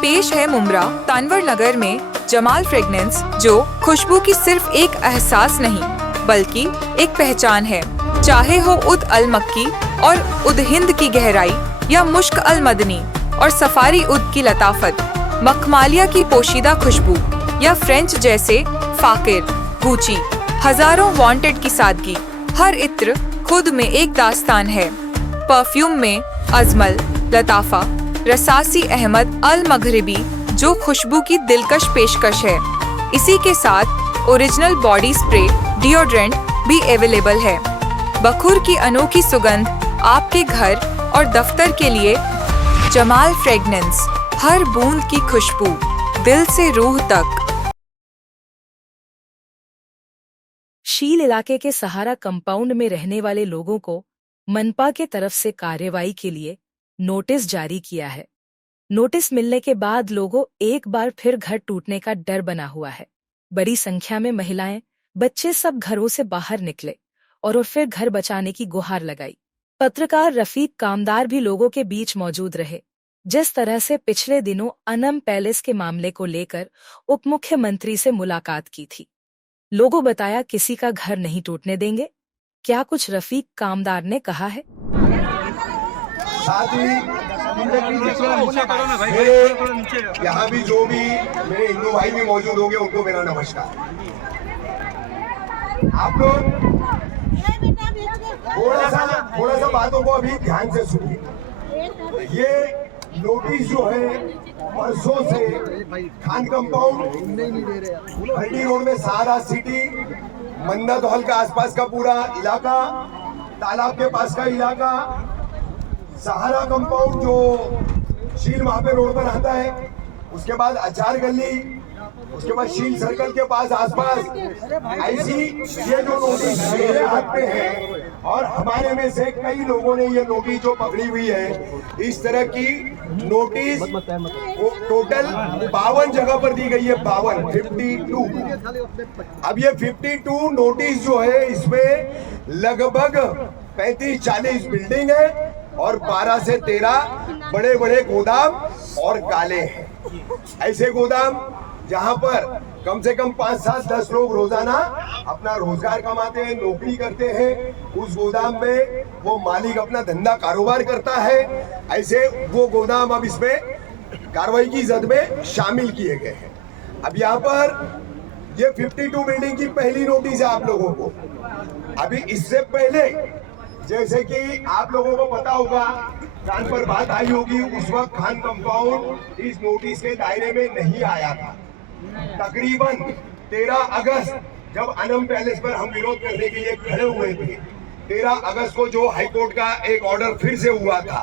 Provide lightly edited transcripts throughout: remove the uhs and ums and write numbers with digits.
पेश है मुमरा तानवर नगर में जमाल फ्रेगनेंस, जो खुशबू की सिर्फ एक एहसास नहीं बल्कि एक पहचान है। चाहे हो उद अल मक्की और उद हिंद की गहराई या मुश्क अल मदनी और सफारी उद की लताफत, मखमालिया की पोशीदा खुशबू या फ्रेंच जैसे फाकिर, गूची, हजारों वांटेड की सादगी, हर इत्र खुद में एक दास्तान है। परफ्यूम में अजमल, लताफा, रसासी अहमद अल मगरिबी जो खुशबू की दिलकश पेशकश है। इसी के साथ ओरिजिनल बॉडी स्प्रे डिओड्रेंट भी अवेलेबल है। बखूर की अनोखी सुगंध आपके घर और दफ्तर के लिए। जमाल फ्रेगनेंस, हर बूंद की खुशबू, दिल से रूह तक। शील इलाके के सहारा कंपाउंड में रहने वाले लोगों को मनपा के तरफ से कार्रवाई के लिए नोटिस जारी किया है। नोटिस मिलने के बाद लोगों एक बार फिर घर टूटने का डर बना हुआ है। बड़ी संख्या में महिलाएं, बच्चे सब घरों से बाहर निकले और फिर घर बचाने की गुहार लगाई। पत्रकार रफीक कामदार भी लोगों के बीच मौजूद रहे। जिस तरह से पिछले दिनों अनम पैलेस के मामले को लेकर उप मुख्यमंत्री से मुलाकात की थी, लोगों बताया किसी का घर नहीं टूटने देंगे। क्या कुछ रफीक कामदार ने कहा है। साथ ही यहाँ भी जो भी मेरे हिंदू भाई भी मौजूद होंगे उनको मेरा नमस्कार। आप लोग थोड़ा सा बातों को अभी ध्यान से सुनिए। ये नोटिस जो है परसों से खान कंपाउंड, भंडी रोड में सहारा सिटी, मन्नत हॉल का आसपास का पूरा इलाका, तालाब के पास का इलाका, सहारा कंपाउंड जो शील महापे रोड पर आता है, उसके बाद अचार गली, उसके बाद शील सर्कल के पास आसपास, ऐसी ये जो नोटिस मेरे हाथ पे है और हमारे में से कई लोगों ने ये नोटिस जो पकड़ी हुई है, इस तरह की नोटिस टोटल 52 जगह पर दी गई है। 52 अब ये 52 नोटिस जो है इसमें लगभग 35-40 बिल्डिंग है और 12 से 13 बड़े बड़े गोदाम और काले हैं। ऐसे गोदाम जहां पर कम से कम 5-7-10 लोग रोजाना अपना रोजगार कमाते हैं, नौकरी करते हैं। उस गोदाम में वो मालिक अपना धंधा कारोबार करता है। ऐसे वो गोदाम अब इसमें कार्रवाई की जद में शामिल किए गए हैं। अब यहाँ पर ये 52 बिल्डिंग की पहली नोटिस है आप लोगों को। अभी इससे पहले जैसे कि आप लोगों को पता होगा, कान पर बात आई होगी, उस वक्त खान कंपाउंड इस नोटिस के दायरे में नहीं आया था। तकरीबन 13 अगस्त जब अनम पैलेस पर हम विरोध करने के लिए खड़े हुए थे, 13 अगस्त को जो हाईकोर्ट का एक ऑर्डर फिर से हुआ था,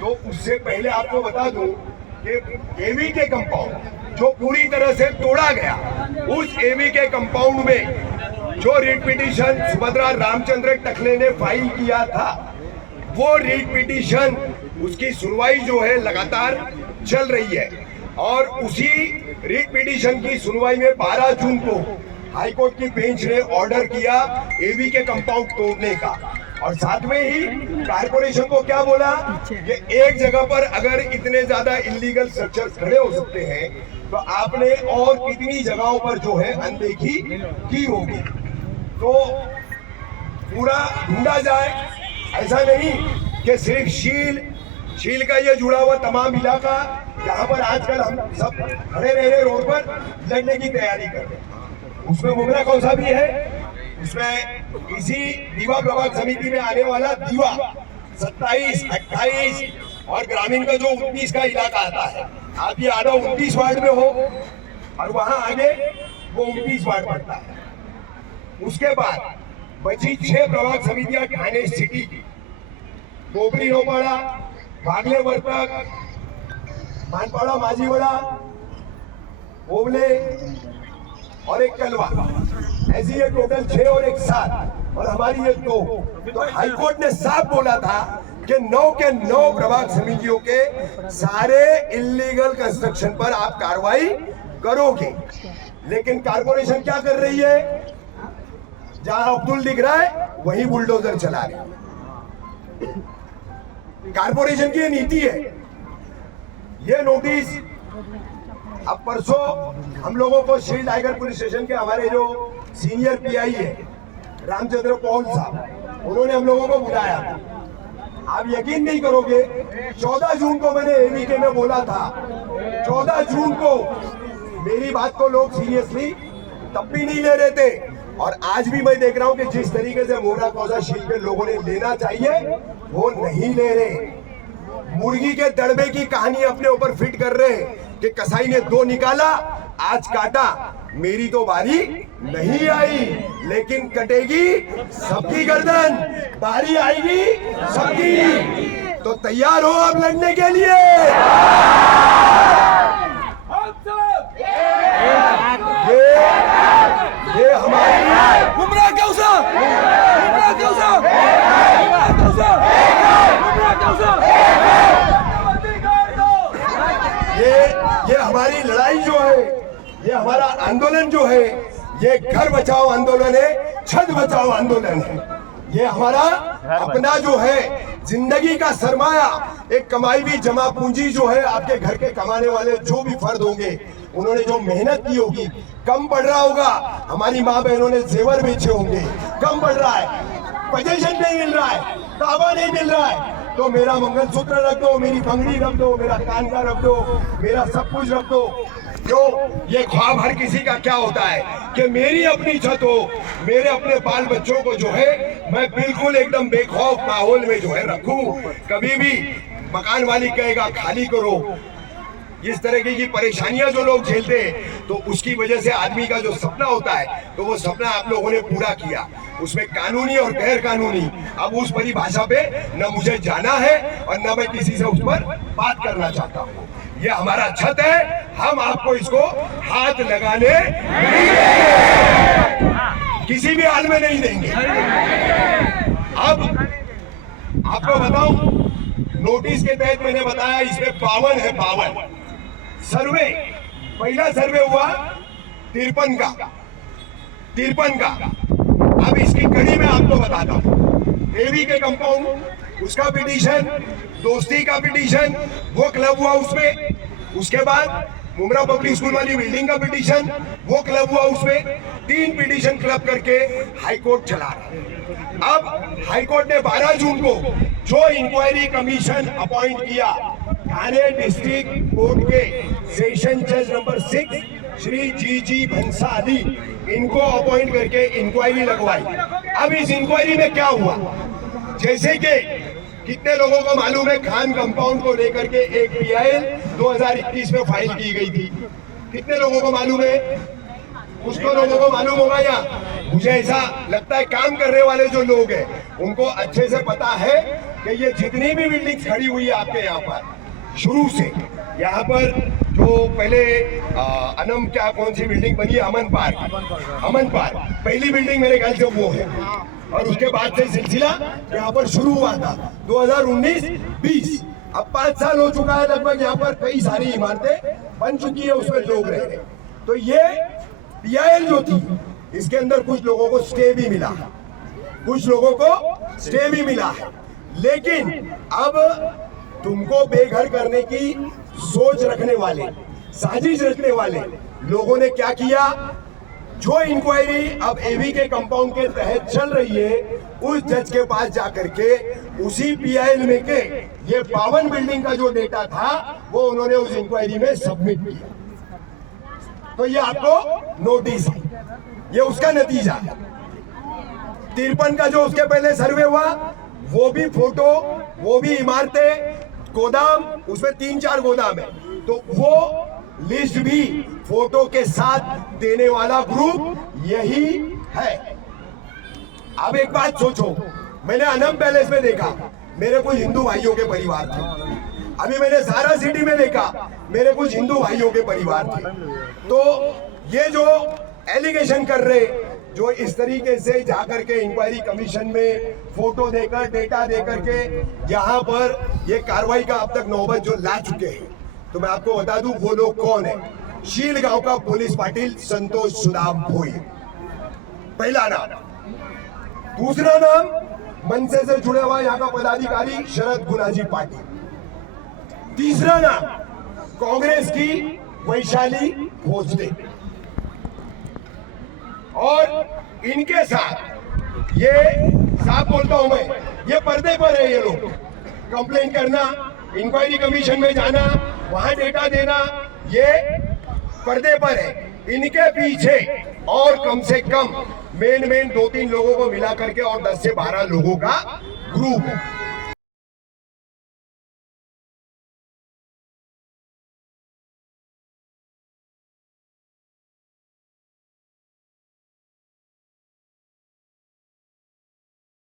तो उससे पहले आपको बता दूं कि एवी के कंपाउंड जो पूरी तरह से तोड़ा गया, उस एवी के कंपाउंड में जो रिट पिटीशन सुभद्रा रामचंद्र टकले ने फाइल किया था, वो रिट पिटीशन उसकी सुनवाई जो है लगातार चल रही है। और उसी रिट पिटीशन की सुनवाई में 12 जून को हाईकोर्ट की बेंच ने ऑर्डर किया एवी के कंपाउंड तोड़ने का। और साथ में ही कारपोरेशन को क्या बोला कि एक जगह पर अगर इतने ज्यादा इलीगल स्ट्रक्चर्स खड़े हो सकते हैं तो आपने और कितनी जगहों पर जो है अनदेखी की होगी। तो पूरा ढूंढा जाए, ऐसा नहीं कि सिर्फ शील का ये जुड़ा हुआ तमाम इलाका जहाँ पर आजकल हम सब खड़े रह रहे रोड पर लड़ने की तैयारी कर रहे हैं, उसमें मुमरा कौसा भी है, उसमें इसी दीवा प्रभाग समिति में आने वाला दीवा 27, 28 और ग्रामीण का जो 29 का इलाका आता है। आप ये आधा 29 वार्ड में हो और वहां आगे वो 29 वार्ड पड़ता है। उसके बाद बची 6 प्रभाग समितियां ठाणे सिटी की, कोपरी नौपाड़ा, भागले वर्तक, मानपाड़ा माझीवाड़ा, ओबले और एक कलवा, ऐसी ये टोटल 6 और एक 7 और हमारी ये 2। तो हाईकोर्ट ने साफ बोला था कि 9 के 9 प्रभाग समितियों के सारे इलीगल कंस्ट्रक्शन पर आप कार्रवाई करोगे। लेकिन कारपोरेशन क्या कर रही है, जहां अब्दुल दिख रहा है वहीं बुलडोजर चला रही है। कारपोरेशन की नीति है। ये नोटिस अब परसों हम लोगों को शील टाइगर पुलिस स्टेशन के हमारे जो सीनियर पीआई है रामचंद्र पौल साहब, उन्होंने हम लोगों को बुलाया। आप यकीन नहीं करोगे, 14 जून को मैंने एवीके में बोला था, 14 जून को मेरी बात को लोग सीरियसली तब भी नहीं ले रहे थे, और आज भी मैं देख रहा हूं कि जिस तरीके से मोहरा कौजा शील के लोगों ने लेना चाहिए वो नहीं ले रहे। मुर्गी के दड़बे की कहानी अपने ऊपर फिट कर रहे कि कसाई ने 2 निकाला, आज काटा, मेरी तो बारी नहीं आई, लेकिन कटेगी सबकी गर्दन, बारी आएगी सबकी। तो तैयार हो आप लड़ने के लिए? ये हमारी ये हमारी लड़ाई जो है, ये हमारा आंदोलन जो है, ये घर बचाओ आंदोलन है, छत बचाओ आंदोलन है। ये हमारा अपना जो है जिंदगी का सरमाया, एक कमाई हुई जमा पूंजी जो है, आपके घर के कमाने वाले जो भी फर्द होंगे, उन्होंने जो मेहनत की होगी, कम पड़ रहा होगा। हमारी माँ बहनों ने जेवर बेचे होंगे, कम पड़ रहा है, पोजीशन नहीं मिल रहा है, ताबा नहीं मिल रहा है, तो मेरा मंगलसूत्र रख दो, मेरी बंगड़ी रख दो, मेरा कानका रख दो, मेरा सब कुछ रख दो। क्यों? ये ख्वाब हर किसी का क्या होता है कि मेरी अपनी छत हो, मेरे अपने बाल बच्चों को जो है मैं बिल्कुल एकदम बेखौफ माहौल में जो है रखूं। कभी भी मकान मालिक कहेगा खाली करो, इस तरह की परेशानियां जो लोग झेलते हैं, तो उसकी वजह से आदमी का जो सपना होता है, तो वो सपना आप लोगों ने पूरा किया। उसमें कानूनी और गैर कानूनी, अब उस परिभाषा पे न मुझे जाना है और न मैं किसी से उस पर बात करना चाहता हूँ। ये हमारा छत है, हम आपको इसको हाथ लगाने नहीं देंगे, किसी भी हाल में नहीं देंगे। अब आपको बताऊं, नोटिस के तहत मैंने बताया इसमें 52 है, 52 सर्वे। पहला सर्वे हुआ 53 का। अब इसकी कड़ी में आपको बताता हूँ। एवी के कंपाउंड, उसका पिटीशन, दोस्ती का पिटीशन, वो क्लब हुआ उसमें। उसके बाद मुमरा पब्लिक स्कूल वाली बिल्डिंग का पिटीशन, वो क्लब हुआ उसमें। 3 पिटीशन क्लब करके हाई कोर्ट चला रहा। अब हाई कोर्ट ने 12 जून को जो इंक्वायरी कमीशन अपॉइंट किया, थाने डिस्ट्रिक्ट कोर्ट के सेशन जज नंबर 6 श्री जी भंसाली, इनको अपॉइंट करके इंक्वायरी लगवाई। अब इस इंक्वायरी में क्या हुआ, जैसे कि कितने लोगों को मालूम है, खान कंपाउंड को लेकर के एक पीआईएल 2021 में फाइल की गई थी। कितने लोगों को मालूम है? कुछ तो लोगों को मालूम होगा, या मुझे ऐसा लगता है काम करने वाले जो लोग हैं उनको अच्छे से पता है कि ये जितनी भी बिल्डिंग खड़ी हुई है आपके यहाँ पर, शुरू से यहाँ पर जो पहले अनम क्या कौन सी बिल्डिंग बनी है, अमन पार्क पहली बिल्डिंग मेरे ख्याल से वो है, और उसके बाद से सिलसिला यहाँ पर शुरू हुआ था 2019-20। अब 5 साल हो चुका है लगभग, यहाँ पर कई सारी इमारतें बन चुकी है, उसमें लोग रह रहे। तो ये पीआईएल जो थी, इसके अंदर कुछ लोगों को स्टे भी मिला है, लेकिन अब तुमको बेघर करने की सोच रखने वाले, साजिश रखने वाले लोगों ने क्या किया, जो इंक्वायरी अब एवी के कंपाउंड के तहत चल रही है, उस जज के पास जाकर के उसी पीआईएल में के ये 52 बिल्डिंग का जो डेटा था वो उन्होंने उस इंक्वायरी में सबमिट किया। तो ये आपको नोटिस है, ये उसका नतीजा है। 53 का जो उसके पहले सर्वे हुआ, वो भी फोटो, वो भी इमारतें, गोदाम, उसमें 3-4 गोदाम है, तो वो लिस्ट भी फोटो के साथ देने वाला ग्रुप यही है। अब एक बात सोचो, मैंने अनम पैलेस में देखा, मेरे कुछ हिंदू भाइयों के परिवार थे। अभी मैंने सारा सिटी में देखा, मेरे कुछ हिंदू भाइयों के परिवार थे। तो ये जो एलिगेशन कर रहे, जो इस तरीके से जाकर के इंक्वायरी कमीशन में फोटो देकर, डेटा देकर के यहाँ पर ये कार्रवाई का अब तक नौबत जो ला चुके हैं, तो मैं आपको बता दूं वो लोग कौन है। शील गांव का पुलिस पाटिल संतोष सुदाम भोई, पहला नाम। दूसरा नाम मनसे से जुड़े हुआ यहाँ का पदाधिकारी शरद गुनाजी पाटिल। तीसरा नाम कांग्रेस की वैशाली भोसले और इनके साथ ये साफ बोलता हूं मैं, ये पर्दे पर है। ये लोग कंप्लेन करना, इंक्वायरी कमीशन में जाना, वहां डेटा देना, ये पर्दे पर है। इनके पीछे और कम से कम मेन 2-3 लोगों को मिला करके और 10 से 12 लोगों का ग्रुप है।